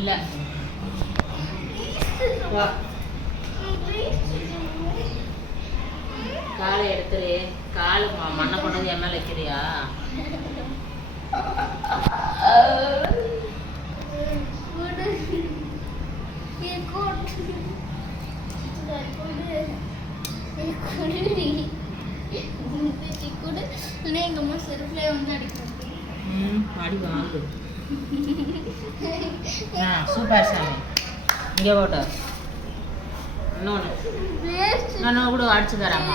இல்லை காலை எடுத்துரு. காலு மண்ணை கொண்டு வந்து என் மேலே வைக்கிறியா? அடி வாங்கு. சூப்பர் சாமி. இங்கே போட்டோ இன்னொன்று நான் கூட அடிச்சு தரேம்மா.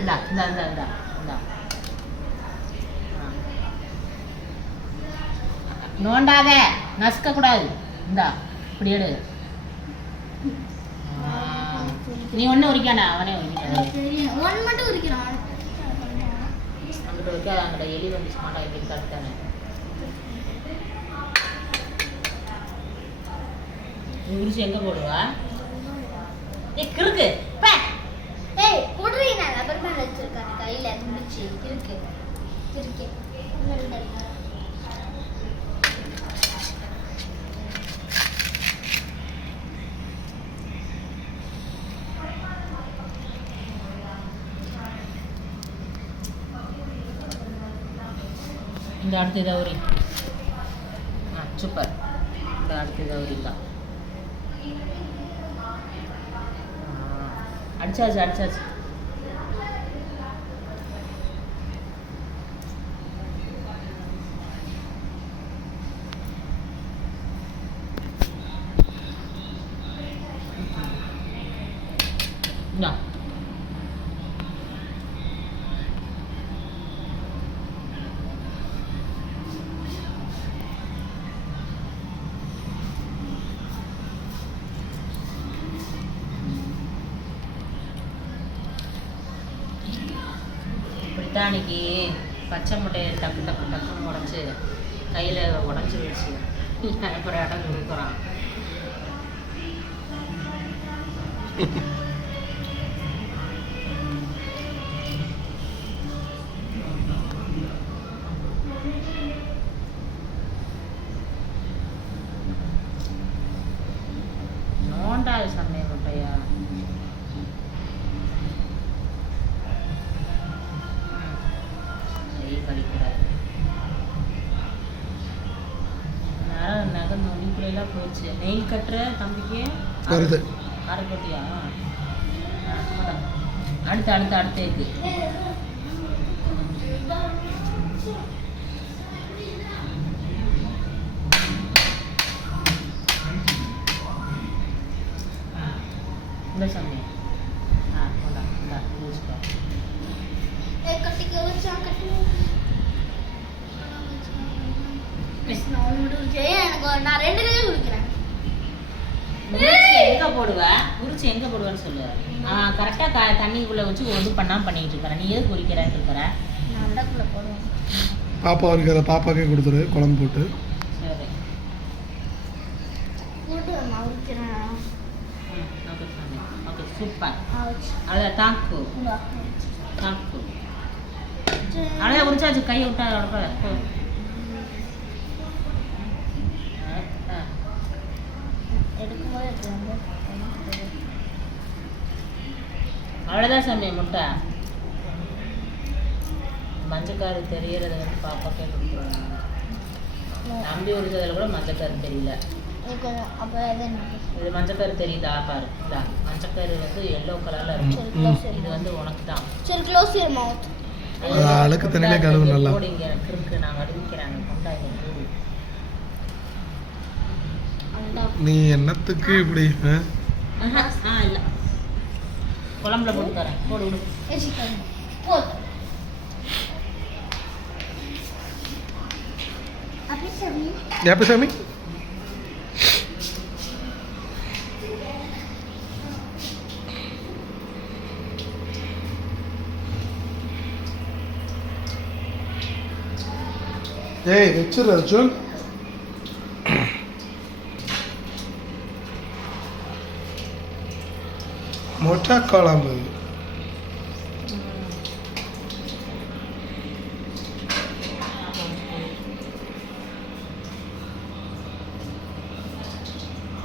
இந்தா இந்தா இந்தா இந்தா இந்தா நோண்டாத, நசுக்க கூடாது. இந்தா இப்படி எடு. நீ ஒன்றும் உரிக்காண்டா, அவனே உரிக்கான். அங்கிட்ட வைக்காத, அங்கிட்ட எலி வந்துச்சு மாட்டா இப்படி தடுத்தானே. நீ உரிச்சு எங்கே போடுவா? ஏ கிறுக்கு கையில முடிச்சு கிறுக்கு கிறுக்கு இந்த அடுத்த கௌரி. சூப்பர். இந்த அடுத்த கௌரி தான். அடிச்சாச்சு அடிச்சாச்சு. இந்தா அன்னைக்கு பச்சை முட்டையை டக்கு டக்கு டக்குன்னு உடச்சி கையில் உடஞ்சி வச்சு அப்புறம் இடம் கொடுக்குறான். நோண்டாது சண்டை முட்டையா? நகை நொடிக்குள்ளெல்லாம் போயிடுச்சு. நெயில் கட்டுற தம்பிக்கு அரைக்கட்டியா? அடுத்து அடுத்து அடுத்து இருக்கு. இந்த சமயம் எங்க போடுவ? உரிச்சு எங்க போடுவேன்னு சொல்லு. கரெக்டா தண்ணிக்குள்ள வச்சு இது பண்ணாம பண்ணிட்டு இருக்கிற. நீ எது குறிக்கிறேன்னு இருக்கிற? பாப்பா இருக்கிற பாப்பாக்கே கொடுத்துரு குழம்பு போட்டு. சரி ஓகே சூப்பர். அதான் தாக்கு தாக்கு அழகா உரிச்சாச்சு. கையை விட்டா அவ்வளோதான் சாமி முட்டை. மஞ்சக்காரு தெரியறது வந்து பாப்பாக்கே கொடுத்துருவாங்க. நம்பி உரிச்சதில் கூட மஞ்சக்காரு தெரியல. இது மஞ்சக்காரு தெரியுதா பாரு. இதா மஞ்சக்காரு வந்து எல்லோ கலர்ல இருக்கு. இது வந்து உனக்கு தான். அழுக்கு தண்ணியில கழுவு நல்லா. போடிங்க இருக்கு. நான் அறிவிக்கிறேன். கொண்டாங்க நீ என்னத்துக்கு இப்படி? இல்லை குழம்புல போட்டு தரேன். போடு விடு. எப்ப சாமி? ஏய் வச்சிரு அர்ஜுன். मोठा कुழம்பு.